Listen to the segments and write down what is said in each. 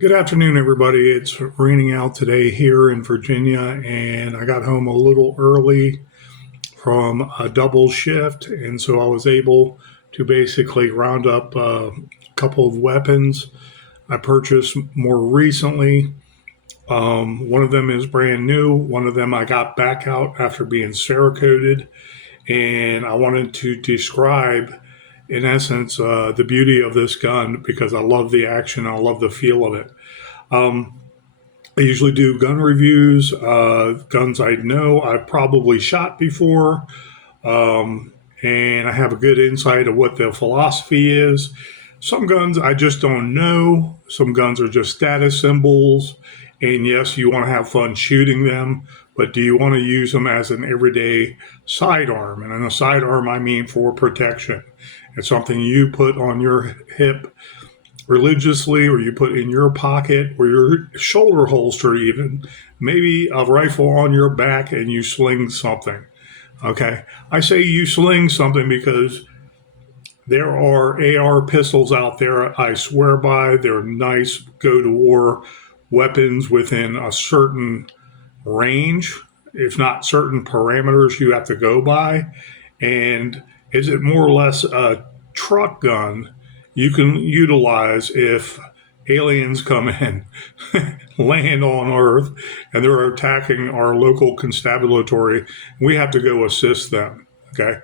Good afternoon, everybody. It's raining out today here in Virginia, and I got home a little early from a double shift, and so I was able to basically round up a couple of weapons I purchased more recently. One of them is brand new. One of them I got back out after being Cerakoted, and I wanted to describe, in essence, the beauty of this gun because I love the action. I love the feel of it. Um, I usually do gun reviews, guns I know I've probably shot before, and I have a good insight of what the philosophy is. Some guns I just don't know. Some guns are just status symbols. And yes, you want to have fun shooting them, but do you want to use them as an everyday sidearm? And in a sidearm, I mean for protection. It's something you put on your hip religiously, or you put in your pocket or your shoulder holster, even maybe a rifle on your back, and you sling something. Okay. I say you sling something because there are AR pistols out there I swear by. They're nice go to war weapons within a certain range, if not certain parameters you have to go by. And is it more or less a truck gun you can utilize if aliens come in, land on Earth, and they're attacking our local constabulary? We have to go assist them. Okay.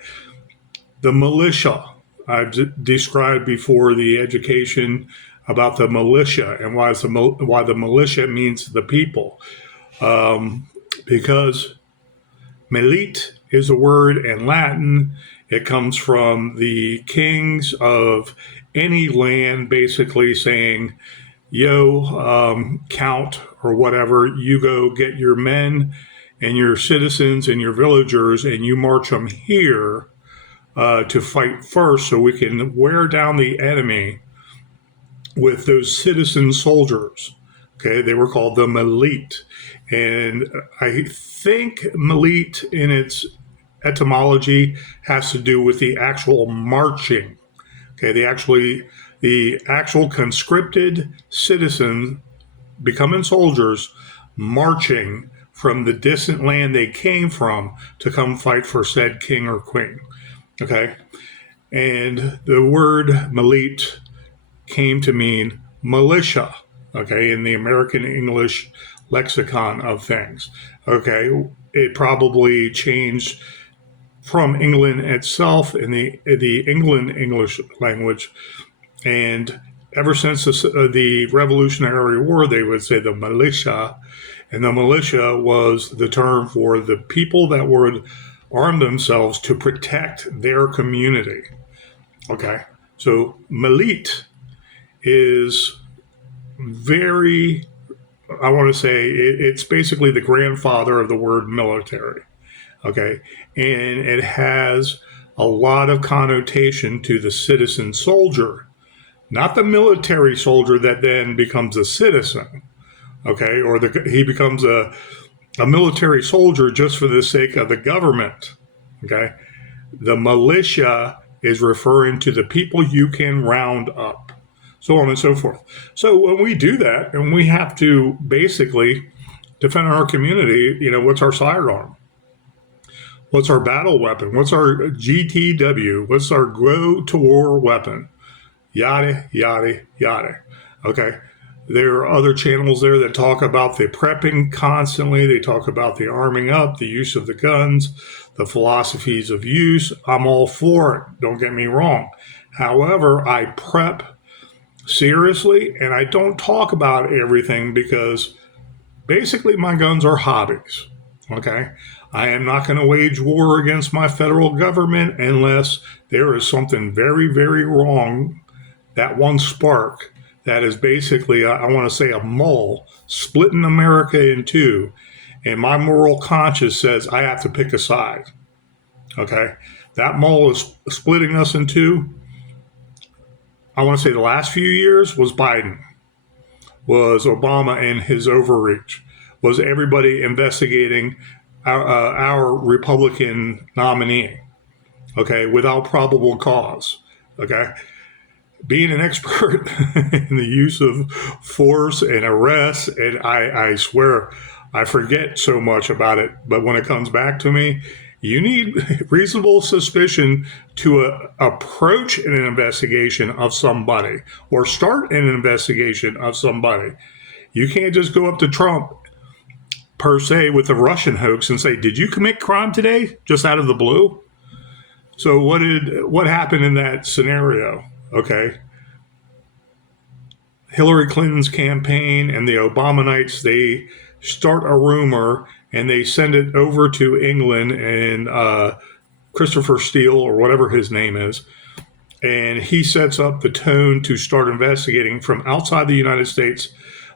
The militia, I've described before the education about the militia and why the militia means the people. Because milite is a word in Latin. It comes from the kings of any land basically saying, yo, count or whatever, you go get your men and your citizens and your villagers and you march them here to fight first so we can wear down the enemy with those citizen soldiers. Okay, they were called the milite. And I think milite in its etymology has to do with the actual marching. Okay, the actual conscripted citizens becoming soldiers marching from the distant land they came from to come fight for said king or queen. Okay, and the word milite came to mean militia, okay, in the American English lexicon of things. Okay, it probably changed from England itself in the England English language, and ever since the Revolutionary War, they would say the militia, and the militia was the term for the people that would arm themselves to protect their community. Okay, so milite is very, I want to say, it's basically the grandfather of the word military. Okay. And it has a lot of connotation to the citizen soldier, not the military soldier that then becomes a citizen. Okay. Or he becomes a military soldier just for the sake of the government. Okay. The militia is referring to the people you can round up, so on and so forth. So when we do that and we have to basically defend our community, what's our sidearm? What's our battle weapon? What's our GTW? What's our go to war weapon? Yada, yada, yada. Okay. There are other channels there that talk about the prepping constantly. They talk about the arming up, the use of the guns, the philosophies of use. I'm all for it. Don't get me wrong. However, I prep seriously and I don't talk about everything because basically my guns are hobbies. Okay. I am not going to wage war against my federal government unless there is something very, very wrong. That one spark that is basically, I want to say, a mole splitting America in two. And my moral conscience says I have to pick a side. Okay. That mole is splitting us in two. I want to say the last few years was Biden, was Obama and his overreach, was everybody investigating our Republican nominee, okay, without probable cause, okay? being an expert in the use of force and arrest, and I swear I forget so much about it, but when it comes back to me, you need reasonable suspicion to approach an investigation of somebody or start an investigation of somebody. You can't just go up to Trump per se with the Russian hoax and say, "Did you commit crime today?" just out of the blue. So what happened in that scenario? Okay, Hillary Clinton's campaign and the Obamanites, they start a rumor and they send it over to England and Christopher Steele or whatever his name is, and he sets up the tone to start investigating from outside the United States,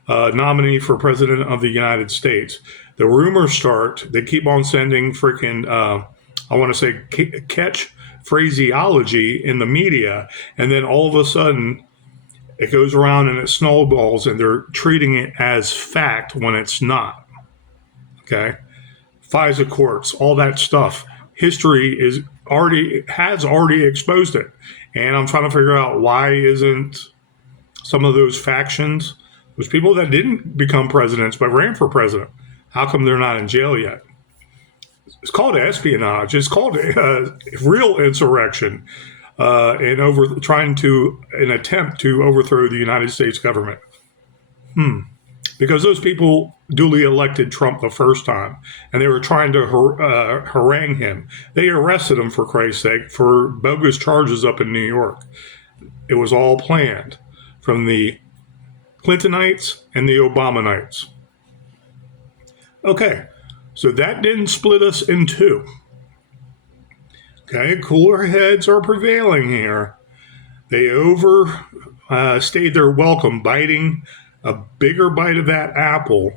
nominee for president of the United States. The rumors start. They keep on sending freaking, I want to say, catch phraseology in the media, and then all of a sudden it goes around and it snowballs, and they're treating it as fact when it's not. Okay, FISA courts, all that stuff. History has already exposed it, and I'm trying to figure out why isn't some of those factions, those people that didn't become presidents but ran for president, how come they're not in jail yet? It's called espionage. It's called real insurrection, and trying to an attempt to overthrow the United States government. Because those people duly elected Trump the first time, and they were trying to harangue him. They arrested him, for Christ's sake, for bogus charges up in New York. It was all planned from the Clintonites and the Obamanites. Okay, so that didn't split us in two. Okay, cooler heads are prevailing here. They overstayed their welcome, biting a bigger bite of that apple,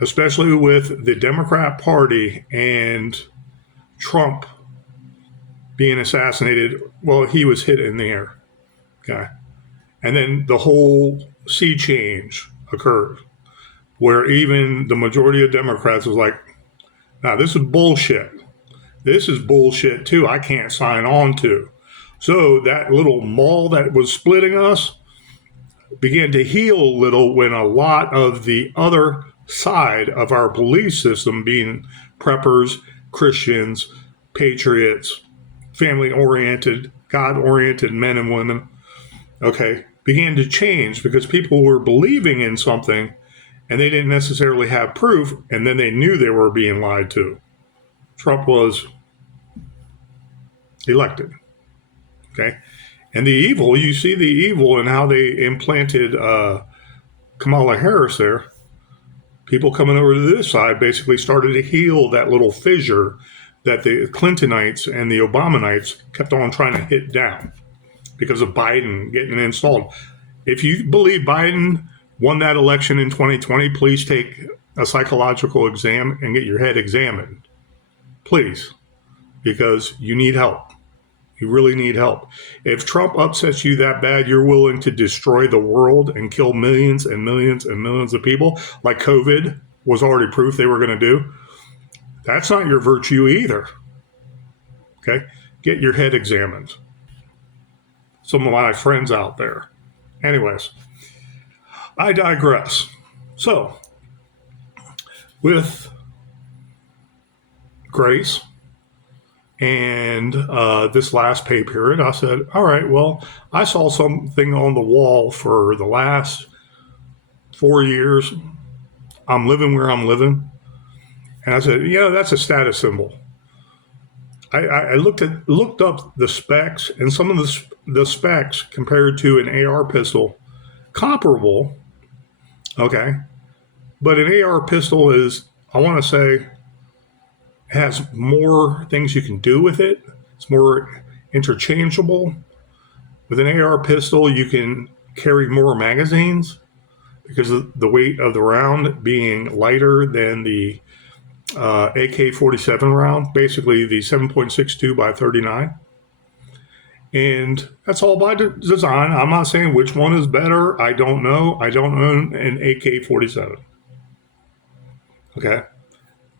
especially with the Democrat Party and Trump being assassinated. Well, he was hit in the air. Okay. And then the whole sea change occurred where even the majority of Democrats was like, "Now this is bullshit. This is bullshit too. I can't sign on to." So that little mall that was splitting us began to heal a little when a lot of the other side of our belief system, being preppers, Christians, patriots, family-oriented, God-oriented men and women, okay, began to change because people were believing in something and they didn't necessarily have proof, and then they knew they were being lied to. Trump was elected, okay? And the evil, you see the evil in how they implanted Kamala Harris there. People coming over to this side basically started to heal that little fissure that the Clintonites and the Obamanites kept on trying to hit down because of Biden getting installed. If you believe Biden won that election in 2020, please take a psychological exam and get your head examined. Please, because you need help. You really need help. If Trump upsets you that bad, you're willing to destroy the world and kill millions and millions and millions of people, like COVID was already proof they were going to do. That's not your virtue either. Okay? Get your head examined. Some of my friends out there. Anyways, I digress. So, with grace and this last pay period, I said, all right, well, I saw something on the wall for the last 4 years. I'm living where I'm living. And I said, that's a status symbol. I looked up the specs, and some of the specs compared to an AR pistol, comparable, okay? But an AR pistol is, I want to say, has more things you can do with it. It's more interchangeable. With an AR pistol, you can carry more magazines because of the weight of the round being lighter than the AK-47 round, basically the 7.62 by 39. And that's all by design. I'm not saying which one is better. I don't know. I don't own an AK-47. Okay.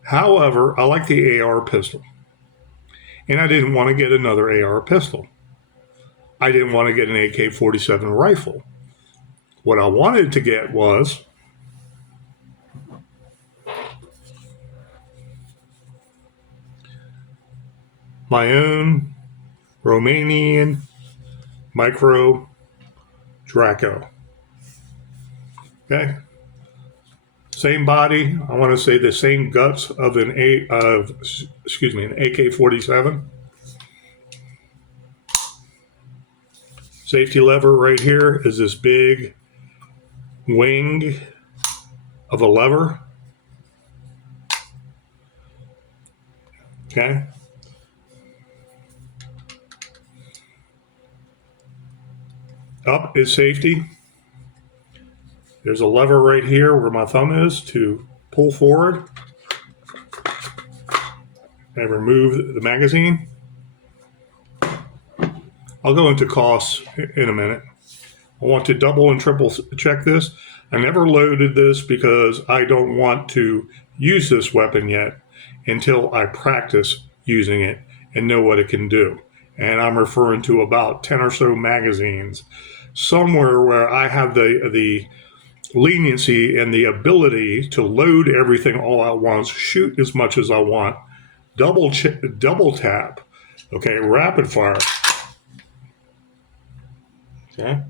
However, I like the AR pistol. And I didn't want to get another AR pistol. I didn't want to get an AK-47 rifle. What I wanted to get was my own Romanian micro Draco. Okay, same body. I want to say the same guts of an AK-47. Safety lever right here is this big wing of a lever. Okay. Up is safety. There's a lever right here where my thumb is to pull forward and remove the magazine. I'll go into costs in a minute. I want to double and triple check this. I never loaded this because I don't want to use this weapon yet until I practice using it and know what it can do. And I'm referring to about 10 or so magazines, somewhere where I have the leniency and the ability to load everything all at once, shoot as much as I want, double tap, okay, rapid fire. Okay.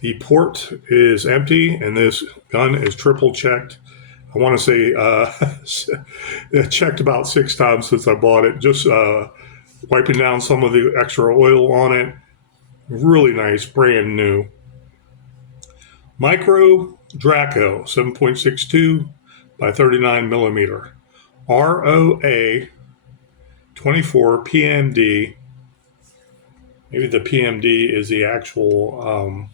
The port is empty, and this gun is triple checked. I want to say checked about 6 times since I bought it, just wiping down some of the extra oil on it. Really nice, brand new. Micro Draco, 7.62 by 39 millimeter. ROA 24 PMD. Maybe the PMD is the actual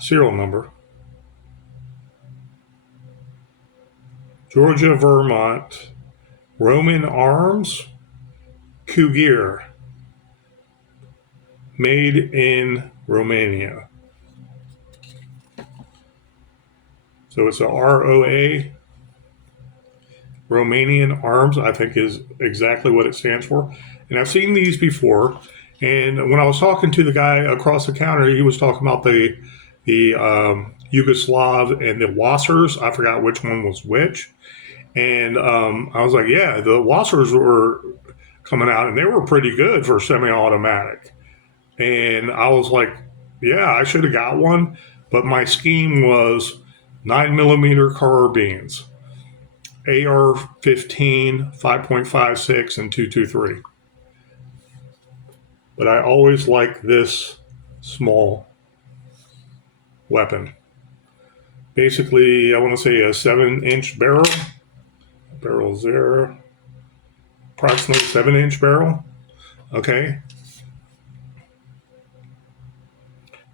serial number. Georgia, Vermont, Roman Arms, Cougar, made in Romania. So it's a ROA, Romanian Arms, I think is exactly what it stands for. And I've seen these before. And when I was talking to the guy across the counter, he was talking about the Yugoslav and the Wassers. I forgot which one was which. And I was like, yeah, the Wassers were coming out, and they were pretty good for semi-automatic. And I was like, yeah, I should have got one. But my scheme was 9mm carbines, AR-15, 5.56, and 223. But I always like this small weapon. Basically, I want to say a 7-inch barrel. Barrel's there. Approximately 7-inch barrel. Okay.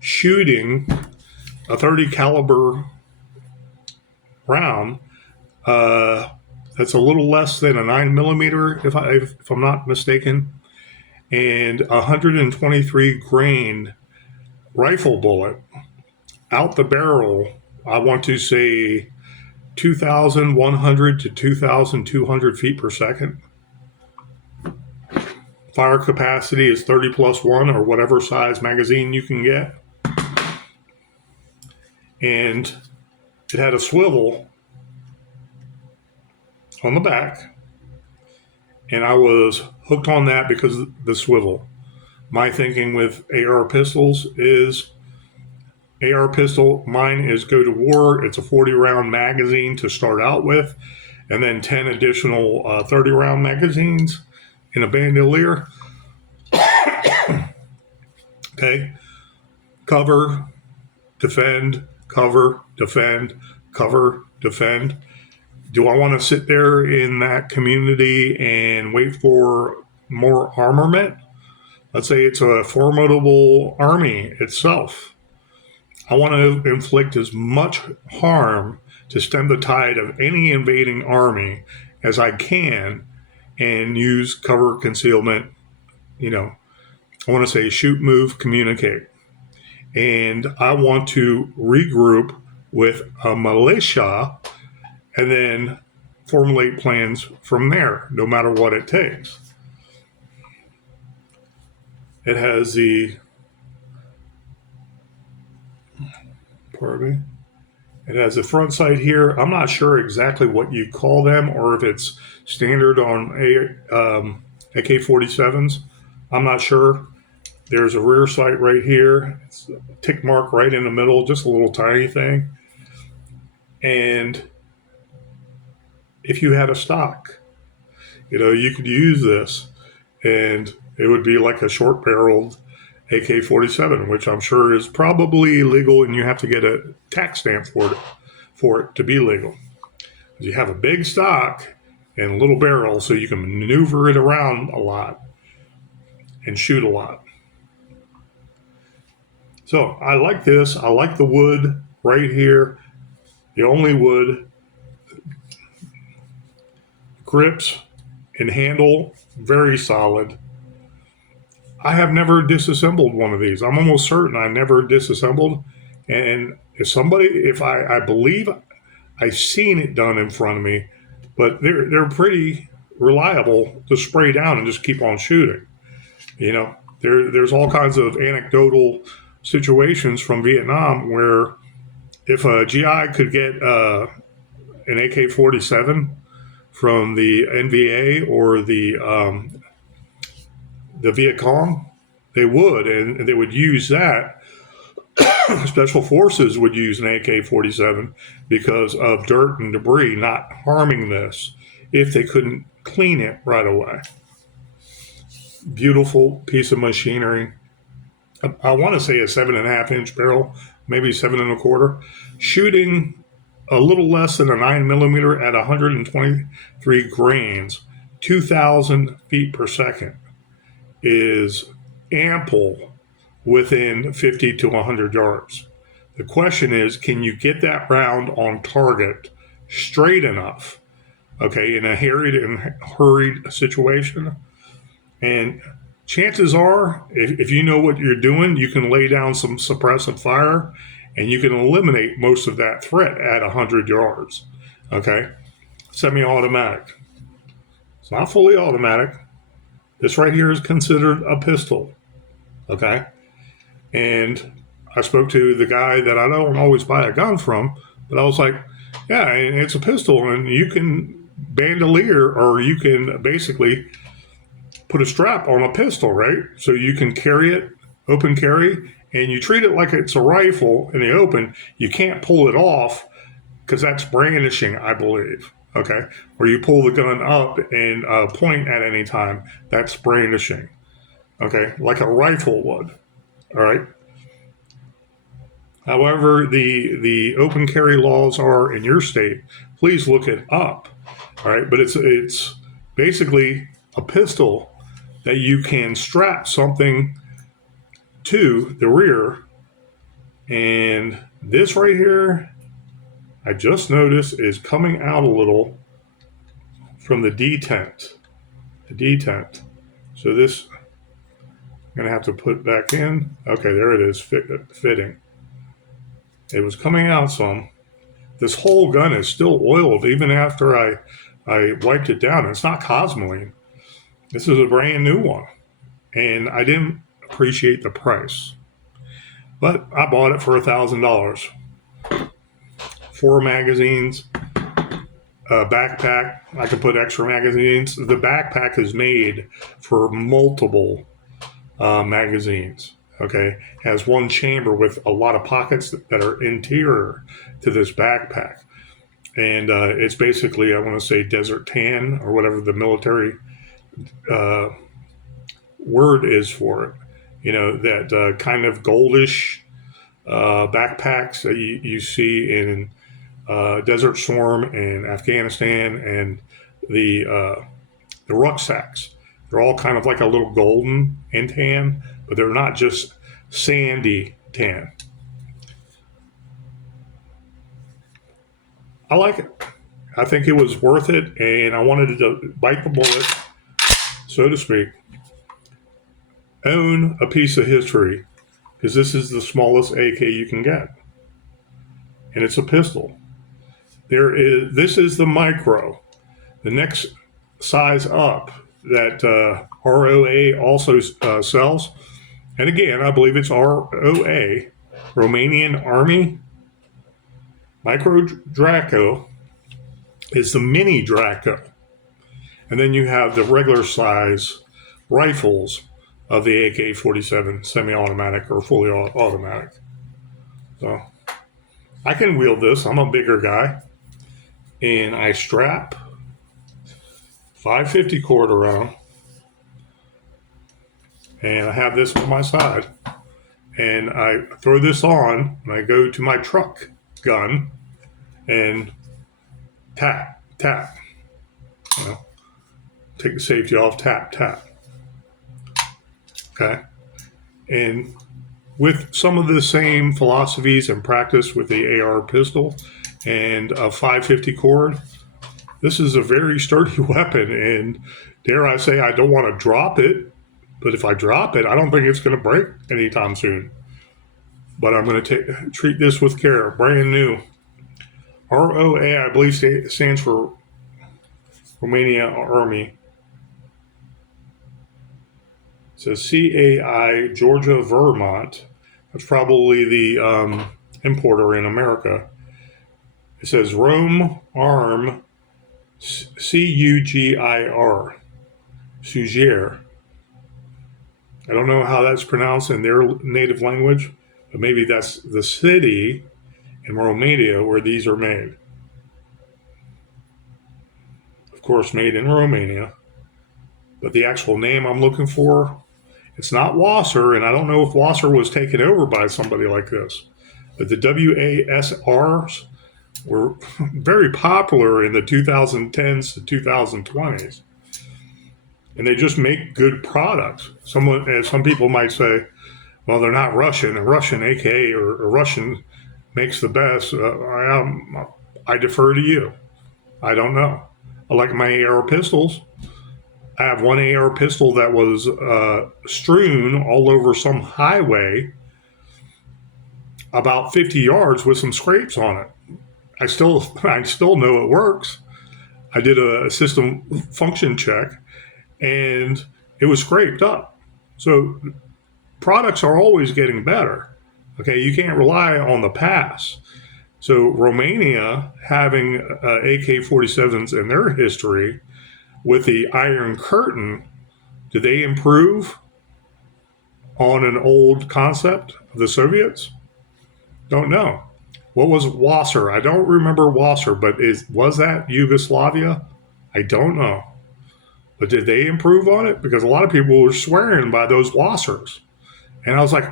Shooting a 30 caliber round, that's a little less than a 9mm, if I'm not mistaken, and 123 grain rifle bullet out the barrel. I want to say 2,100 to 2,200 feet per second. Fire capacity is 30+1 or whatever size magazine you can get. And it had a swivel on the back. And I was hooked on that because of the swivel. My thinking with AR pistols is AR pistol, mine is go to war. It's a 40-round magazine to start out with, and then 10 additional 30-round magazines in a bandolier. Okay. Cover, defend, cover, defend, cover, defend. Do I want to sit there in that community and wait for more armament? Let's say it's a formidable army itself. I want to inflict as much harm to stem the tide of any invading army as I can and use cover, concealment, I want to say shoot, move, communicate. And I want to regroup with a militia and then formulate plans from there, no matter what it takes. It has the, pardon me, it has the front sight here. I'm not sure exactly what you call them or if it's standard on AK-47s. I'm not sure. There's a rear sight right here. It's a tick mark right in the middle, just a little tiny thing. And if you had a stock, you could use this and it would be like a short barreled AK-47, which I'm sure is probably legal, and you have to get a tax stamp for it to be legal. You have a big stock and a little barrel, so you can maneuver it around a lot and shoot a lot. So I like this. I like the wood right here. The only wood. Grips and handle, very solid. I have never disassembled one of these. I'm almost certain I never disassembled. And if I believe I've seen it done in front of me, but they're pretty reliable to spray down and just keep on shooting. There's all kinds of anecdotal situations from Vietnam where if a GI could get an AK-47 from the NVA or the Viet Cong, they would, and they would use that. Special forces would use an AK-47 because of dirt and debris not harming this if they couldn't clean it right away. Beautiful piece of machinery. I want to say a 7.5-inch barrel, maybe 7.25, shooting a little less than a 9mm at 123 grains, 2,000 feet per second is ample within 50 to 100 yards. The question is, can you get that round on target straight enough, in a hurried situation? And chances are, if you know what you're doing, you can lay down some suppressive fire and you can eliminate most of that threat at 100 yards. Semi-automatic. It's not fully automatic. This right here is considered a pistol. And I spoke to the guy that I don't always buy a gun from, but I was like, yeah, and it's a pistol, and you can bandolier, or you can basically put a strap on a pistol, right? So you can carry it, open carry, and you treat it like it's a rifle in the open. You can't pull it off because that's brandishing, I believe. Or you pull the gun up and point at any time. That's brandishing. Like a rifle would. All right. However, the open carry laws are in your state. Please look it up. All right, but it's basically a pistol that you can strap something to the rear. And this right here, I just noticed, is coming out a little from the detent. So this, I'm going to have to put back in. Okay, there it is, fitting. It was coming out some. This whole gun is still oiled even after I wiped it down. It's not Cosmoline. This is a brand new one. And I didn't appreciate the price. But I bought it for $1,000. 4 magazines, a backpack. I could put extra magazines. The backpack is made for multiple magazines. Has one chamber with a lot of pockets that are interior to this backpack. And it's basically, I want to say, desert tan or whatever the military word is for it. That kind of goldish backpacks that you see in Desert Storm in Afghanistan, and the rucksacks. They're all kind of like a little golden and tan, but they're not just sandy tan. I like it. I think it was worth it, and I wanted to bite the bullet, so to speak. Own a piece of history, because this is the smallest AK you can get, and it's a pistol. This is the micro. The next size up that ROA also sells, and again, I believe it's ROA, Romanian Army Micro Draco, is the mini Draco. And then you have the regular size rifles of the AK 47 semi automatic or fully automatic. So I can wield this. I'm a bigger guy. And I strap 550 cord around. And I have this on my side. And I throw this on and I go to my truck gun and tap, tap. You know, take the safety off, tap, tap. Okay. And with some of the same philosophies and practice with the AR pistol and a 550 cord, this is a very sturdy weapon. And dare I say, I don't want to drop it. But if I drop it, I don't think it's going to break anytime soon. But I'm going to treat this with care. Brand new. ROA, I believe, stands for Romania Army. It says CAI Georgia Vermont. That's probably the importer in America. It says Rome Arm CUGIR. Sugier. I don't know how that's pronounced in their native language, but maybe that's the city in Romania where these are made. Of course, made in Romania. But the actual name I'm looking for, it's not Wasser, and I don't know if Wasser was taken over by somebody like this. But the WASRs were very popular in the 2010s to 2020s. And they just make good products. Some people might say, well, they're not Russian. A Russian AK or a Russian makes the best. I defer to you. I don't know. I like my AR pistols. I have one AR pistol that was strewn all over some highway about 50 yards with some scrapes on it. I still know it works. I did a system function check, and it was scraped up. So products are always getting better. Okay, you can't rely on the past. So Romania having AK-47s in their history with the Iron Curtain, did they improve on an old concept of the Soviets? Don't know. What was Wasser? I don't remember Wasser, but was that Yugoslavia? I don't know. But did they improve on it? Because a lot of people were swearing by those Wassers. And I was like,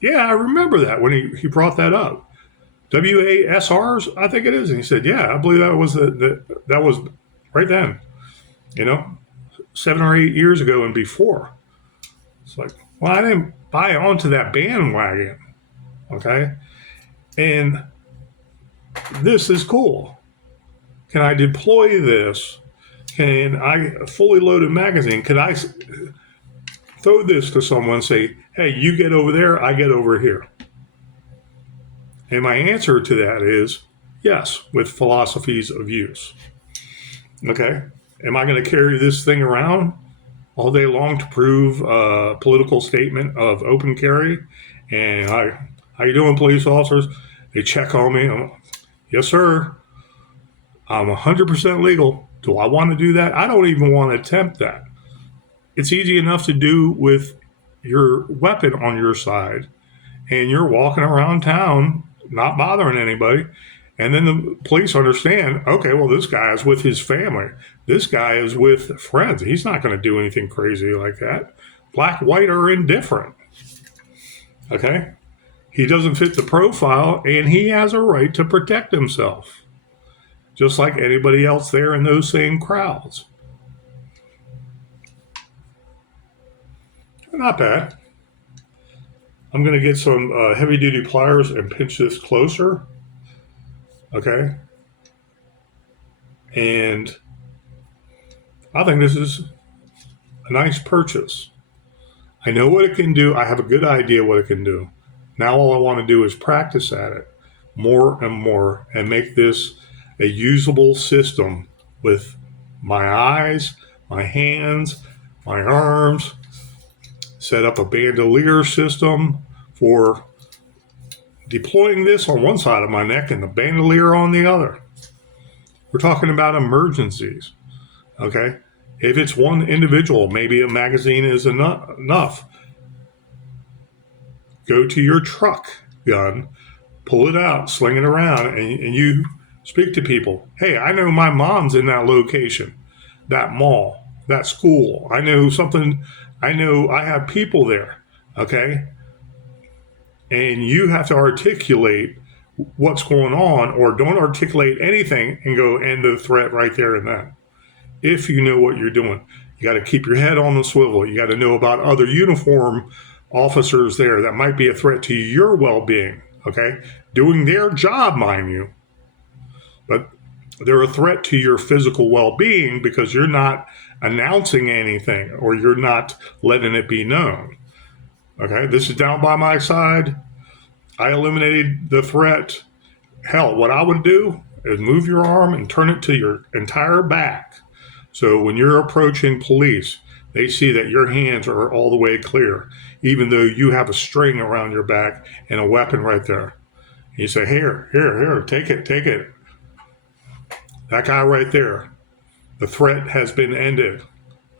yeah, I remember that when he brought that up. WASRs, I think it is. And he said, yeah, I believe that was that was right then, 7 or 8 years ago and before. It's like, well, I didn't buy onto that bandwagon. Okay. And this is cool. Can I deploy this? Can I fully loaded magazine? Could I throw this to someone and say, hey, you get over there, I get over here? And my answer to that is yes, with philosophies of use. Okay. Am I going to carry this thing around all day long to prove a political statement of open carry? And how you doing, police officers? They check on me. Yes, sir. I'm 100% legal. Do I want to do that? I don't even want to attempt that. It's easy enough to do with your weapon on your side, and you're walking around town not bothering anybody. And then the police understand, okay, well, this guy is with his family. This guy is with friends. He's not going to do anything crazy like that. Black, white, or indifferent. Okay? He doesn't fit the profile, and he has a right to protect himself, just like anybody else there in those same crowds. Not bad. I'm going to get some heavy-duty pliers and pinch this closer. Okay? And I think this is a nice purchase. I know what it can do. I have a good idea what it can do. Now all I want to do is practice at it more and more and make this a usable system with my eyes, my hands, my arms, set up a bandolier system for deploying this on one side of my neck and the bandolier on the other. We're talking about emergencies, okay? If it's one individual, maybe a magazine is enough. Go to your truck gun, pull it out, sling it around, and you speak to people. Hey, I know my mom's in that location, that mall, that school. I know something, I know I have people there, okay? And you have to articulate what's going on, or don't articulate anything and go end the threat right there and then. If you know what you're doing, you got to keep your head on the swivel. You got to know about other uniform officers there that might be a threat to your well-being, okay? Doing their job, mind you, but they're a threat to your physical well-being because you're not announcing anything or you're not letting it be known. Okay, this is down by my side. I eliminated the threat. Hell, what I would do is move your arm and turn it to your entire back. So when you're approaching police, they see that your hands are all the way clear, even though you have a string around your back and a weapon right there. You say, here, take it. That guy right there, the threat has been ended.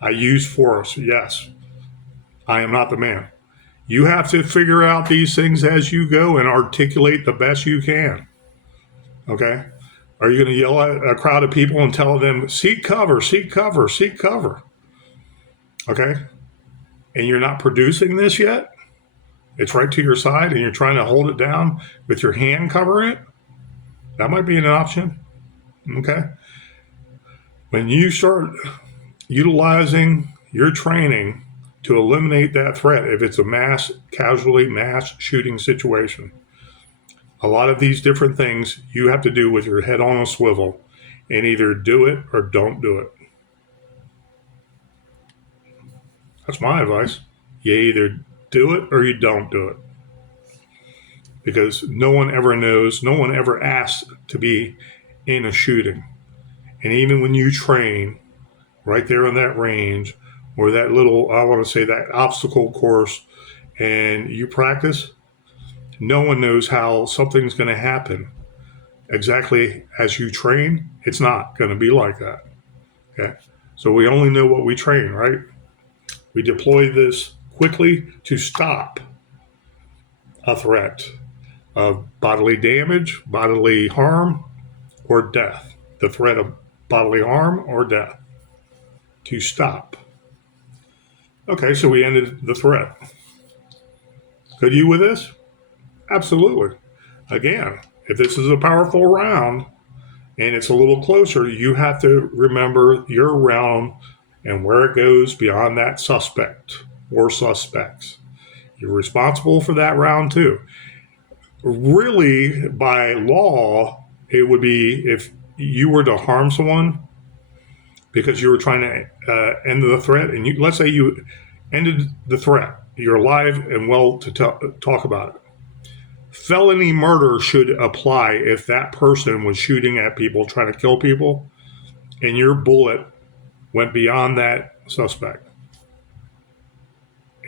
I use force, yes. I am not the man. You have to figure out these things as you go and articulate the best you can. Okay? Are you going to yell at a crowd of people and tell them, seek cover, seek cover, seek cover? Okay? And you're not producing this yet? It's right to your side and you're trying to hold it down with your hand covering it? That might be an option. Okay? When you start utilizing your training to eliminate that threat, if it's a mass casualty, mass shooting situation, a lot of these different things you have to do with your head on a swivel and either do it or don't do it. That's my advice. You either do it or you don't do it. Because no one ever knows, no one ever asks to be in a shooting. And even when you train right there on that range or that little, I want to say that obstacle course, and you practice, no one knows how something's going to happen exactly as you train. It's not going to be like that. Okay. So we only know what we train, right? We deploy this quickly to stop a threat of bodily damage, bodily harm, or death. The threat of bodily harm or death. To stop. Okay, so we ended the threat. Could you with this? Absolutely. Again, if this is a powerful round and it's a little closer, you have to remember your round and where it goes beyond that suspect or suspects. You're responsible for that round too. Really, by law, it would be if you were to harm someone because you were trying to end the threat, and let's say you ended the threat, you're alive and well to talk about it. Felony murder should apply if that person was shooting at people, trying to kill people, and your bullet went beyond that suspect.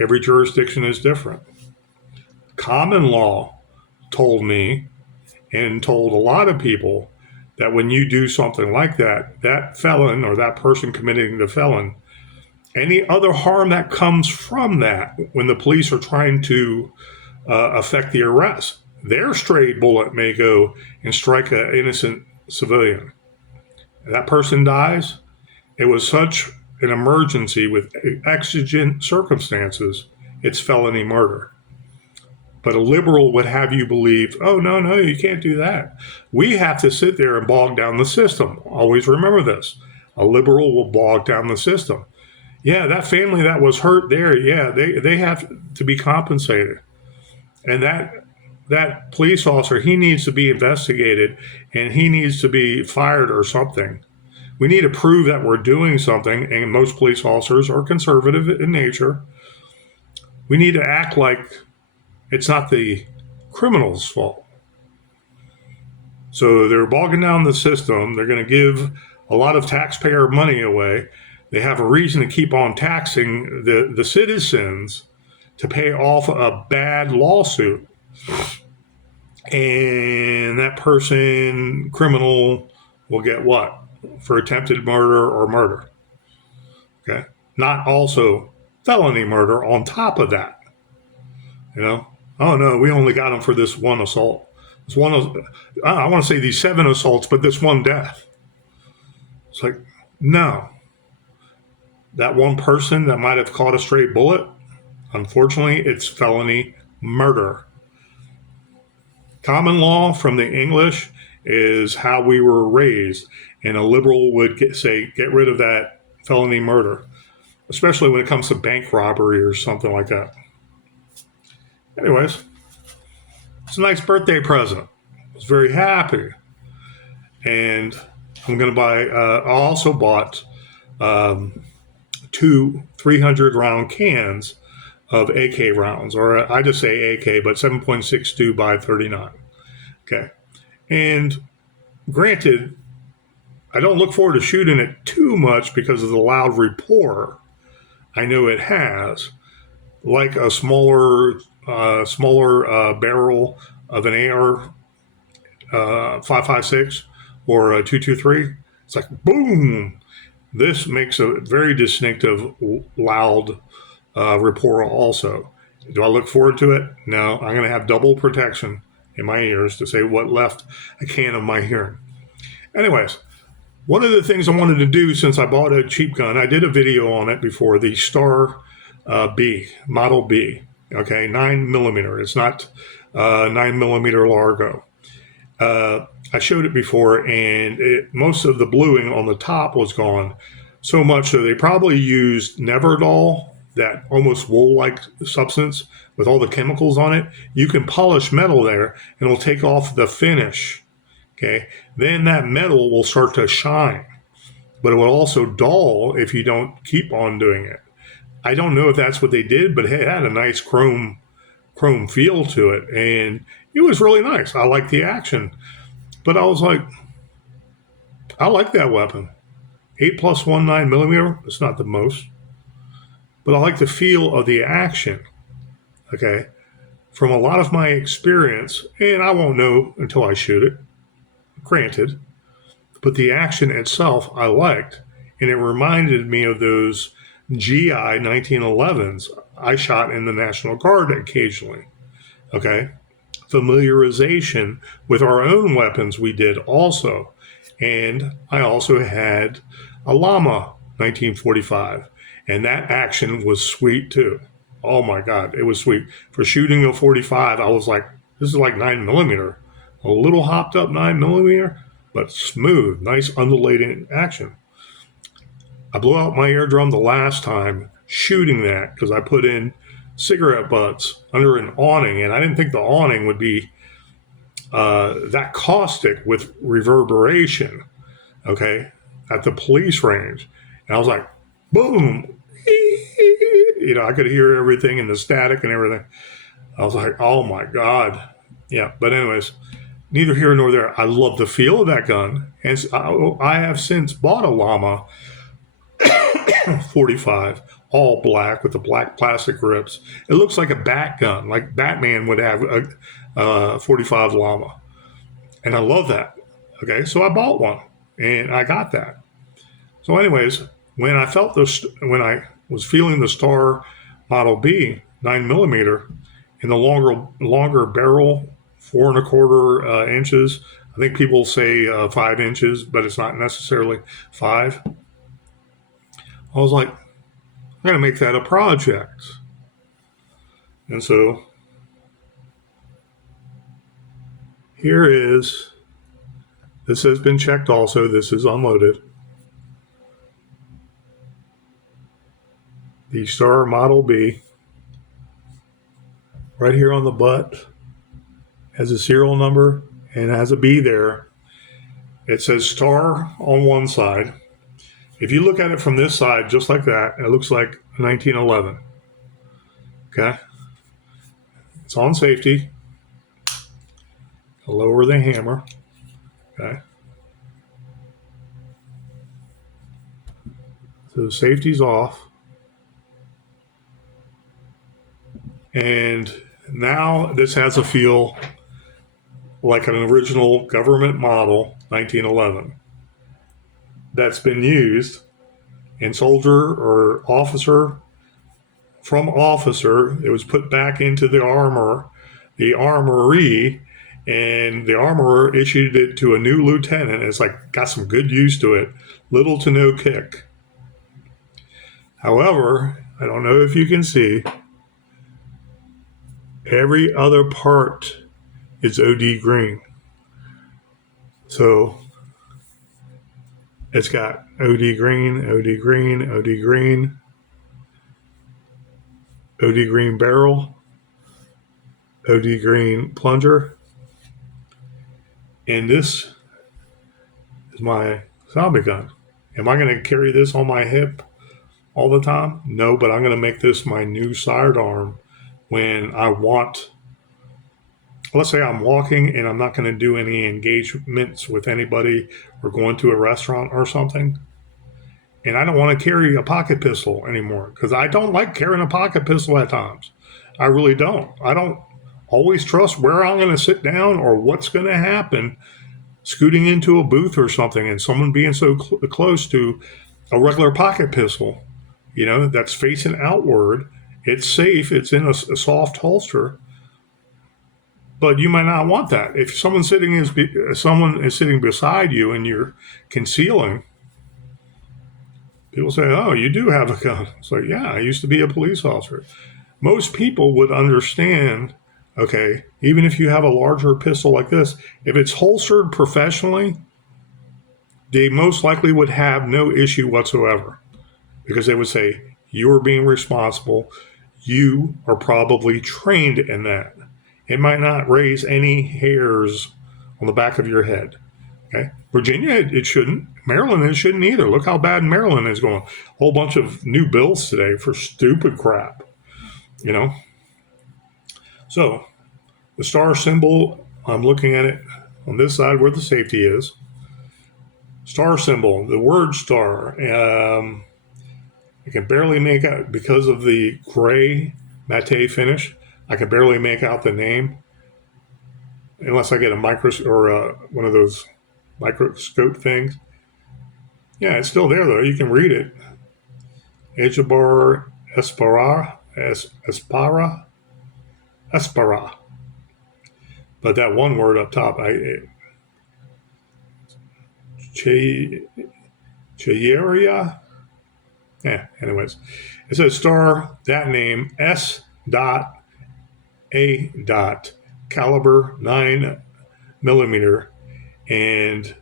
Every jurisdiction is different. Common law told me and told a lot of people that when you do something like that, that felon or that person committing the felon, any other harm that comes from that, when the police are trying to affect the arrest, their stray bullet may go and strike an innocent civilian. That person dies. It was such an emergency with exigent circumstances, it's felony murder. But a liberal would have you believe, oh, no, you can't do that. We have to sit there and bog down the system. Always remember this. A liberal will bog down the system. Yeah, that family that was hurt there, yeah, they have to be compensated. And that police officer, he needs to be investigated and he needs to be fired or something. We need to prove that we're doing something, and most police officers are conservative in nature. We need to act like it's not the criminal's fault. So they're bogging down the system. They're going to give a lot of taxpayer money away. They have a reason to keep on taxing the citizens to pay off a bad lawsuit. And that person, criminal, will get what? For attempted murder or murder. Okay. Not also felony murder on top of that. You know? Oh no, we only got him for this one assault. This one, I want to say these 7 assaults, but this one death. It's like, no. That one person that might have caught a stray bullet, unfortunately, it's felony murder. Common law from the English is how we were raised, and a liberal would say, get rid of that felony murder, especially when it comes to bank robbery or something like that. Anyways, it's a nice birthday present. I was very happy. And I'm going to buy, I also bought 2 300 round cans of AK rounds, or I just say AK, but 7.62 by 39. Okay. And granted, I don't look forward to shooting it too much because of the loud rapport I know it has, like a smaller barrel of an AR 5.56 or a 223. It's like boom. This makes a very distinctive, loud rapport also. Do I look forward to it? No. I'm going to have double protection in my ears to say what left I can of my hearing. Anyways, one of the things I wanted to do since I bought a cheap gun, I did a video on it before, the Star B, Model B, okay, 9mm. It's not 9mm Largo. I showed it before, and most of the bluing on the top was gone. So much so they probably used Neverdol, that almost wool-like substance with all the chemicals on it. You can polish metal there, and it'll take off the finish. Okay, then that metal will start to shine, but it will also dull if you don't keep on doing it. I don't know if that's what they did, but it had a nice chrome feel to it, and it was really nice. I liked the action, but I was like, I like that weapon. 8+1 9mm. It's not the most, but I like the feel of the action. Okay, from a lot of my experience, and I won't know until I shoot it, granted, but the action itself I liked, and it reminded me of those GI 1911s I shot in the National Guard occasionally. Okay, familiarization with our own weapons we did also, and I also had a Llama 1945, and that action was sweet too. Oh my God, it was sweet. For shooting a 45, I was like, this is like 9mm. A little hopped up 9mm, but smooth, nice undulating action. I blew out my eardrum the last time shooting that because I put in cigarette butts under an awning, and I didn't think the awning would be that caustic with reverberation, okay, at the police range. And I was like, boom. I could hear everything and the static and everything. I was like, oh my God. Yeah, but anyways, neither here nor there. I love the feel of that gun. And I have since bought a Llama 45, all black with the black plastic grips. It looks like a bat gun, like Batman would have a 45 Llama. And I love that. Okay, so I bought one and I got that. So anyways, when I was feeling the Star Model B 9mm in the longer barrel, 4.25 inches. I think people say 5 inches, but it's not necessarily 5. I was like, I'm going to make that a project. And so here is, this has been checked also. This is unloaded. The Star Model B, right here on the butt, has a serial number and has a B there. It says Star on one side. If you look at it from this side, just like that, it looks like 1911. Okay? It's on safety. I'll lower the hammer. Okay? So the safety's off. And now this has a feel like an original government model 1911 that's been used in soldier or officer. From officer, it was put back into the armory, and the armorer issued it to a new lieutenant. It's like got some good use to it, little to no kick. However, I don't know if you can see, every other part is OD green. So it's got OD green, OD green, OD green, OD green barrel, OD green plunger, and this is my zombie gun. Am I going to carry this on my hip all the time? No, but I'm going to make this my new sidearm when I want. Let's say I'm walking and I'm not going to do any engagements with anybody or going to a restaurant or something. And I don't want to carry a pocket pistol anymore because I don't like carrying a pocket pistol at times. I really don't. I don't always trust where I'm going to sit down or what's going to happen scooting into a booth or something and someone being so close to a regular pocket pistol, that's facing outward. It's safe. It's in a soft holster. But you might not want that. If someone is sitting beside you and you're concealing, people say, "Oh, you do have a gun." It's like, yeah, I used to be a police officer. Most people would understand, okay, even if you have a larger pistol like this, if it's holstered professionally, they most likely would have no issue whatsoever because they would say, you're being responsible. You are probably trained in that. It might not raise any hairs on the back of your head. Okay, Virginia, it shouldn't. Maryland, it shouldn't either. Look how bad Maryland is going. A whole bunch of new bills today for stupid crap. So the star symbol, I'm looking at it on this side where the safety is. Star symbol, the word star. I can barely make out because of the gray matte finish. I can barely make out the name unless I get a one of those microscope things. Yeah, it's still there though. You can read it. Ejabar Espara. But that one word up top, Cheyeria. Yeah, anyways. It says star, that name, S. A. Caliber 9mm, and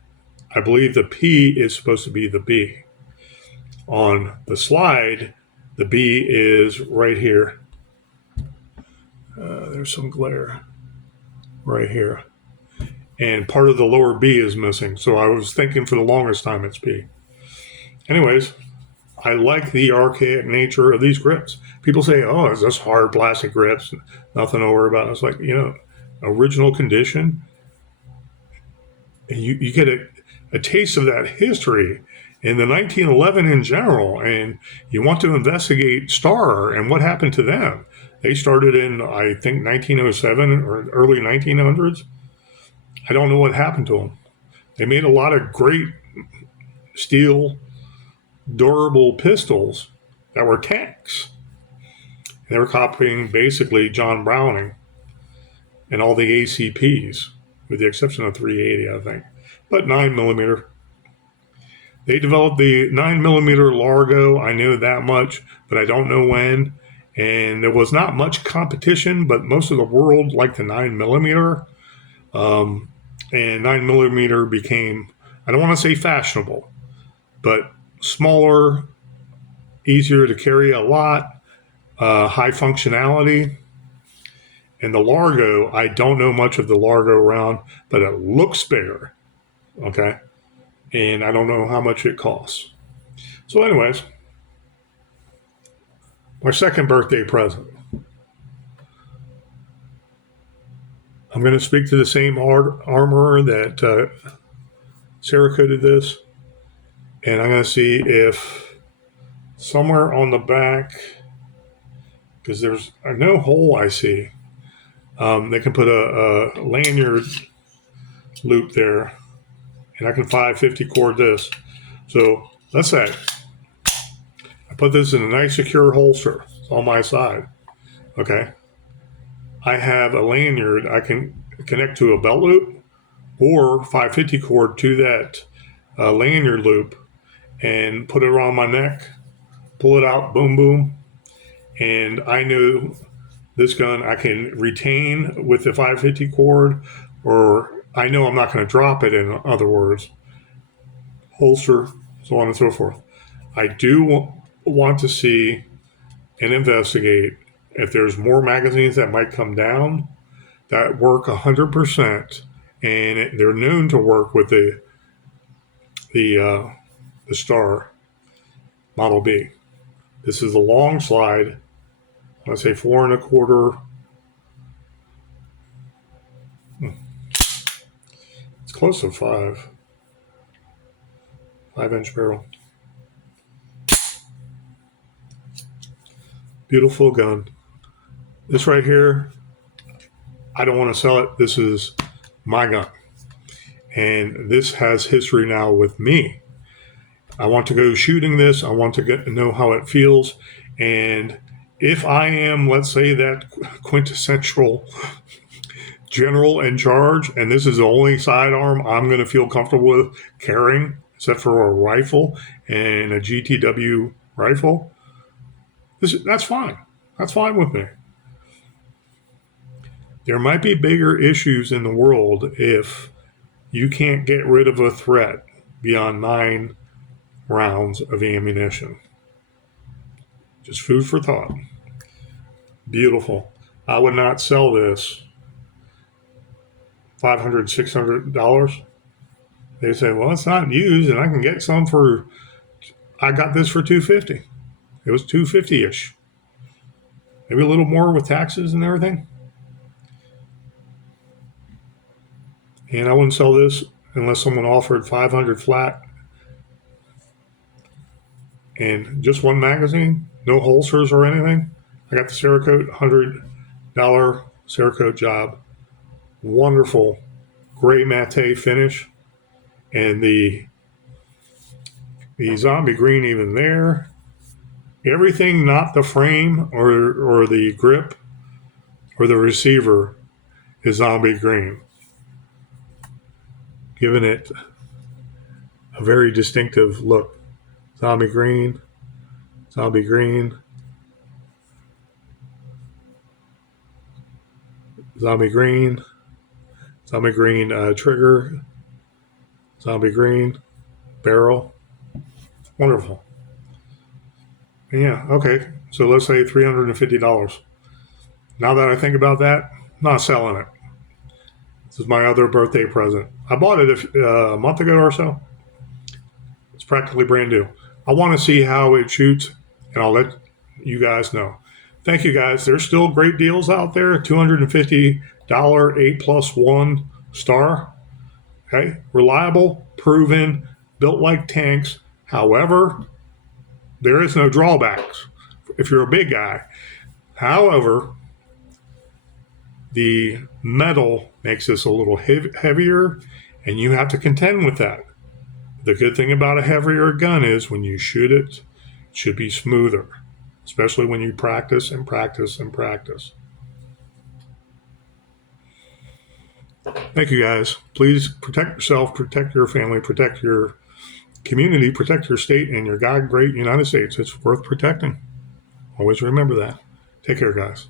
I believe the P is supposed to be the B. On the slide, the B is right here. There's some glare right here. And part of the lower B is missing. So I was thinking for the longest time it's B. Anyways, I like the archaic nature of these grips. People say, oh, is this hard plastic grips? Nothing to worry about. It's like, original condition. And you get a taste of that history in the 1911 in general. And you want to investigate Star and what happened to them. They started in, I think, 1907 or early 1900s. I don't know what happened to them. They made a lot of great steel durable pistols that were tanks. They were copying basically John Browning and all the ACPs, with the exception of 380, I think. But 9mm. They developed the 9mm Largo. I know that much, but I don't know when. And there was not much competition, but most of the world liked the 9mm. And 9mm became, I don't want to say fashionable, but smaller, easier to carry a lot, high functionality. And the Largo, I don't know much of the Largo round, but it looks bigger, okay? And I don't know how much it costs. So anyways, my second birthday present. I'm going to speak to the same armorer that Cerakote this, and I'm going to see if somewhere on the back, because there's no hole I see. They can put a lanyard loop there, and I can 550 cord this. So let's say I put this in a nice secure holster. It's on my side. Okay. I have a lanyard I can connect to a belt loop or 550 cord to that lanyard loop and put it around my neck, pull it out, boom, boom. And I know this gun I can retain with the 550 cord, or I know I'm not going to drop it, in other words, holster, so on and so forth. I do want to see and investigate if there's more magazines that might come down that work 100%, and they're known to work with the Star Model B. This is a long slide. I say 4.25. It's close to 5-inch barrel. Beautiful gun. This right here, I don't want to sell it. This is my gun. And this has history now with me. I want to go shooting this. I want to get to know how it feels. And if I am, let's say, that quintessential general in charge, and this is the only sidearm I'm going to feel comfortable with carrying, except for a rifle and a GTW rifle, that's fine. That's fine with me. There might be bigger issues in the world if you can't get rid of a threat beyond 9 rounds of ammunition. Just food for thought. Beautiful. I would not sell this $500, $600. They say, well, it's not used, and I can get some for. I got this for $250. It was $250-ish. Maybe a little more with taxes and everything. And I wouldn't sell this unless someone offered $500 flat and just one magazine, no holsters or anything. I got the Cerakote, $100 Cerakote job. Wonderful gray matte finish. And the zombie green even there. Everything not the frame or the grip or the receiver is zombie green, giving it a very distinctive look. Zombie green, zombie green, zombie green, zombie green trigger, zombie green barrel. Wonderful. And yeah, okay. So let's say $350. Now that I think about that, I'm not selling it. This is my other birthday present. I bought it a month ago or so. It's practically brand new. I want to see how it shoots, and I'll let you guys know. Thank you, guys. There's still great deals out there. $250 8+1 Star. Okay, reliable, proven, built like tanks. However, there is no drawbacks if you're a big guy. However, the metal makes this a little heavier, and you have to contend with that. The good thing about a heavier gun is when you shoot it, it should be smoother, especially when you practice and practice and practice. Thank you, guys. Please protect yourself, protect your family, protect your community, protect your state, and your God great United States. It's worth protecting. Always remember that. Take care, guys.